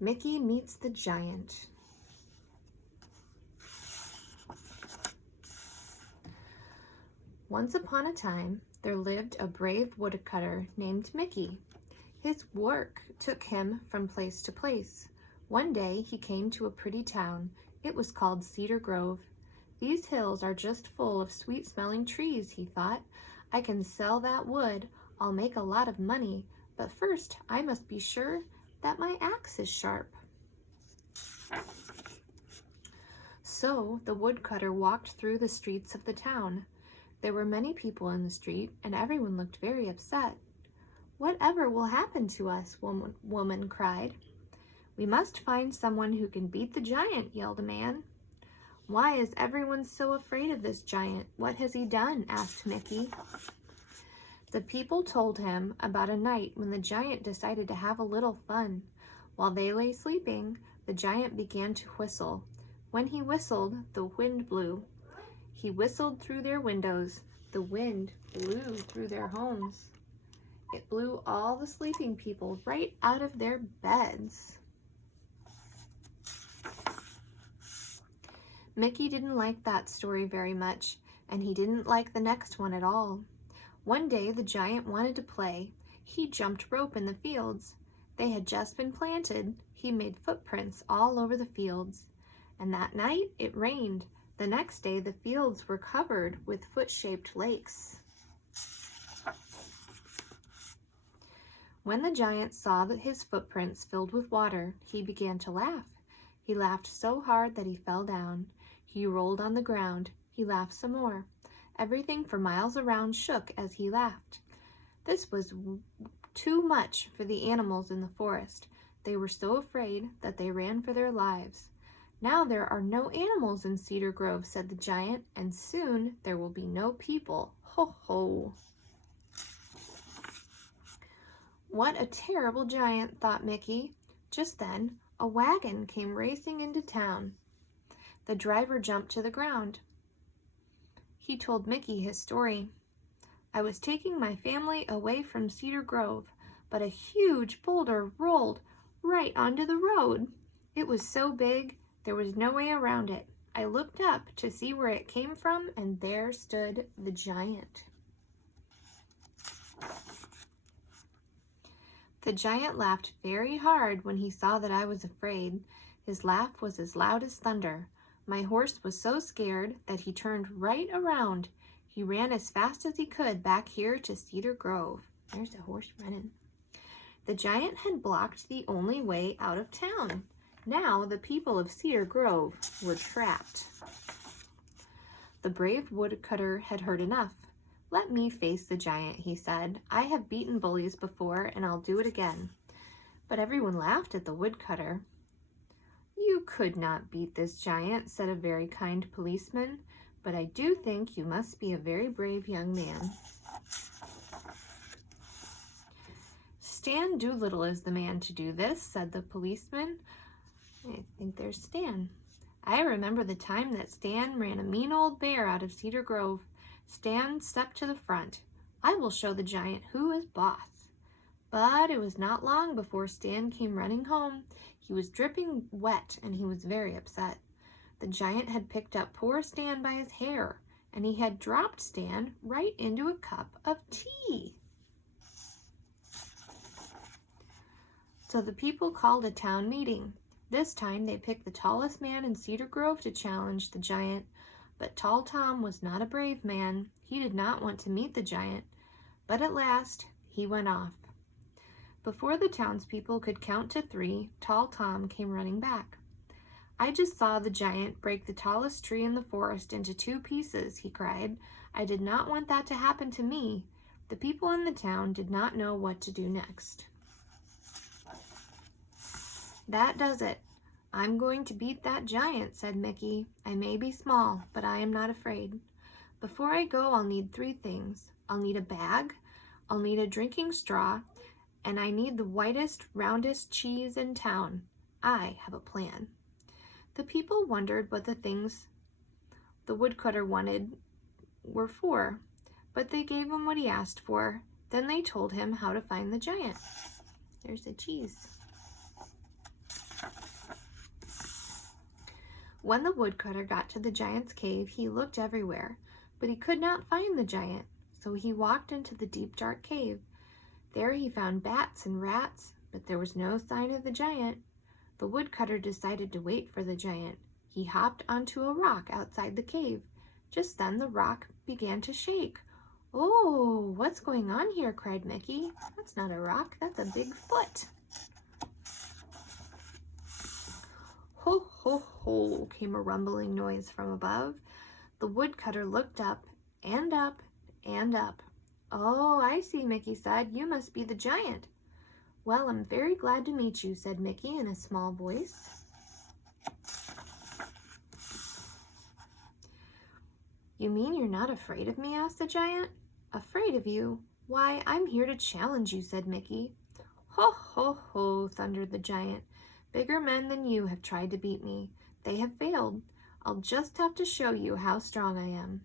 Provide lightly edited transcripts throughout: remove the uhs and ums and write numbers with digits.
Mickey meets the giant. Once upon a time, there lived a brave woodcutter named Mickey. His work took him from place to place. One day, he came to a pretty town. It was called Cedar Grove. These hills are just full of sweet-smelling trees, he thought. I can sell that wood. I'll make a lot of money. But first, I must be sure that my axe is sharp. So the woodcutter walked through the streets of the town. There were many people in the street, and everyone looked very upset. "Whatever will happen to us?" woman cried. "We must find someone who can beat the giant," yelled a man. "Why is everyone so afraid of this giant? What has he done?" asked Mickey. The people told him about a night when the giant decided to have a little fun. While they lay sleeping, the giant began to whistle. When he whistled, the wind blew. He whistled through their windows. The wind blew through their homes. It blew all the sleeping people right out of their beds. Mickey didn't like that story very much, and he didn't like the next one at all. One day the giant wanted to play. He jumped rope in the fields. They had just been planted. He made footprints all over the fields. And that night it rained. The next day the fields were covered with foot-shaped lakes. When the giant saw that his footprints filled with water, he began to laugh. He laughed so hard that he fell down. He rolled on the ground. He laughed some more. Everything for miles around shook as he laughed. This was too much for the animals in the forest. They were so afraid that they ran for their lives. "Now there are no animals in Cedar Grove," said the giant, "and soon there will be no people. Ho, ho." What a terrible giant, thought Mickey. Just then, a wagon came racing into town. The driver jumped to the ground. He told Mickey his story. "I was taking my family away from Cedar Grove, but a huge boulder rolled right onto the road. It was so big, there was no way around it. I looked up to see where it came from, and there stood the giant." The giant laughed very hard when he saw that I was afraid. His laugh was as loud as thunder. My horse was so scared that he turned right around. He ran as fast as he could back here to Cedar Grove. There's a horse running. The giant had blocked the only way out of town. Now the people of Cedar Grove were trapped. The brave woodcutter had heard enough. "Let me face the giant," he said. "I have beaten bullies before, and I'll do it again." But everyone laughed at the woodcutter. "You could not beat this giant," said a very kind policeman, "but I do think you must be a very brave young man." "Stan Doolittle is the man to do this," said the policeman. I think there's Stan. "I remember the time that Stan ran a mean old bear out of Cedar Grove. Stan stepped to the front. I will show the giant who is boss." But it was not long before Stan came running home. He was dripping wet, and he was very upset. The giant had picked up poor Stan by his hair, and he had dropped Stan right into a cup of tea. So the people called a town meeting. This time they picked the tallest man in Cedar Grove to challenge the giant. But Tall Tom was not a brave man. He did not want to meet the giant. But at last, he went off. Before the townspeople could count to 3, Tall Tom came running back. "I just saw the giant break the tallest tree in the forest into 2 pieces, he cried. "I did not want that to happen to me." The people in the town did not know what to do next. "That does it. I'm going to beat that giant," said Mickey. "I may be small, but I am not afraid. Before I go, I'll need 3 things. I'll need a bag, I'll need a drinking straw, and I need the whitest, roundest cheese in town. I have a plan." The people wondered what the things the woodcutter wanted were for, but they gave him what he asked for. Then they told him how to find the giant. There's the cheese. When the woodcutter got to the giant's cave, he looked everywhere, but he could not find the giant, so he walked into the deep, dark cave. There he found bats and rats, but there was no sign of the giant. The woodcutter decided to wait for the giant. He hopped onto a rock outside the cave. Just then the rock began to shake. "Oh, what's going on here?" cried Mickey. "That's not a rock, that's a big foot." "Ho, ho, ho," came a rumbling noise from above. The woodcutter looked up and up and up. "Oh, I see," Mickey said. "You must be the giant." "Well, I'm very glad to meet you," said Mickey in a small voice. "You mean you're not afraid of me?" asked the giant. "Afraid of you? Why, I'm here to challenge you," said Mickey. "Ho, ho, ho," thundered the giant. "Bigger men than you have tried to beat me. They have failed. I'll just have to show you how strong I am."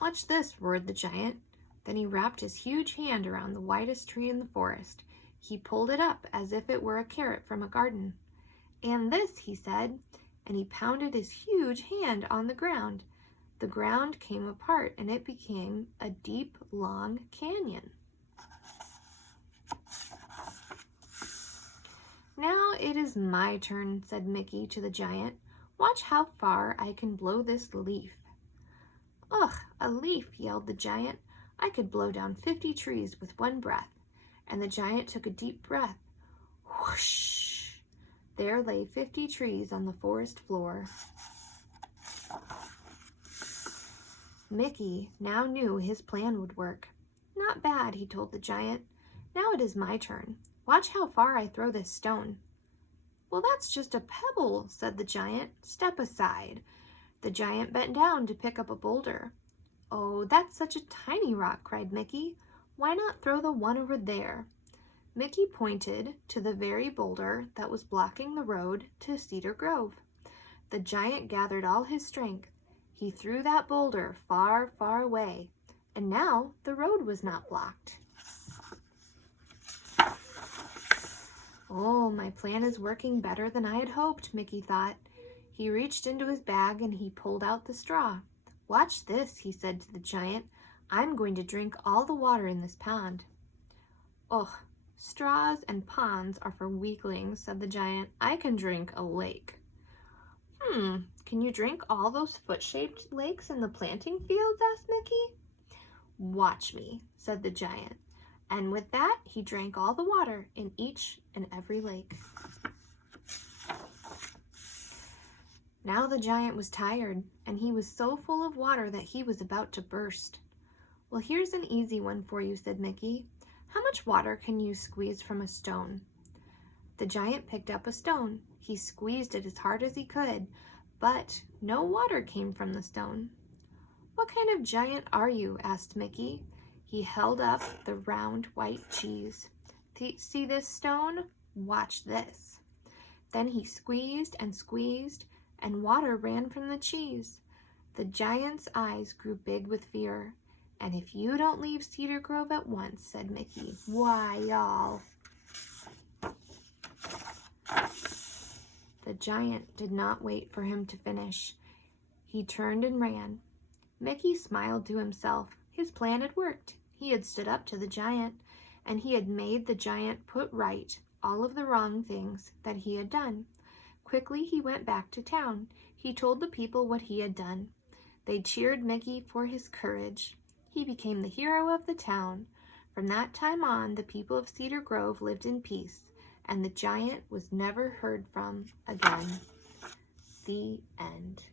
"Watch this," roared the giant. Then he wrapped his huge hand around the widest tree in the forest. He pulled it up as if it were a carrot from a garden. "And this," he said, and he pounded his huge hand on the ground. The ground came apart and it became a deep, long canyon. "Now it is my turn," said Mickey to the giant. "Watch how far I can blow this leaf." "Ugh, a leaf," yelled the giant. "I could blow down 50 trees with one breath." And the giant took a deep breath. Whoosh! There lay 50 trees on the forest floor. Mickey now knew his plan would work. "Not bad," he told the giant. "Now it is my turn. Watch how far I throw this stone." "Well, that's just a pebble," said the giant. "Step aside." The giant bent down to pick up a boulder. "Oh, that's such a tiny rock," cried Mickey. "Why not throw the one over there?" Mickey pointed to the very boulder that was blocking the road to Cedar Grove. The giant gathered all his strength. He threw that boulder far, far away, and now the road was not blocked. "Oh, my plan is working better than I had hoped," Mickey thought. He reached into his bag and he pulled out the straw. "Watch this," he said to the giant. "I'm going to drink all the water in this pond." "Ugh, straws and ponds are for weaklings," said the giant. "I can drink a lake." Can you drink all those foot-shaped lakes in the planting fields?" asked Mickey. "Watch me," said the giant. And with that, he drank all the water in each and every lake. Now the giant was tired, and he was so full of water that he was about to burst. "Well, here's an easy one for you," said Mickey. "How much water can you squeeze from a stone?" The giant picked up a stone. He squeezed it as hard as he could, but no water came from the stone. "What kind of giant are you?" asked Mickey. He held up the round white cheese. "See this stone? Watch this." Then he squeezed and squeezed, and water ran from the cheese. The giant's eyes grew big with fear. "And if you don't leave Cedar Grove at once," said Mickey, "why, y'all." The giant did not wait for him to finish. He turned and ran. Mickey smiled to himself. His plan had worked. He had stood up to the giant, and he had made the giant put right all of the wrong things that he had done. Quickly he went back to town. He told the people what he had done. They cheered Mickey for his courage. He became the hero of the town. From that time on, the people of Cedar Grove lived in peace, and the giant was never heard from again. The end.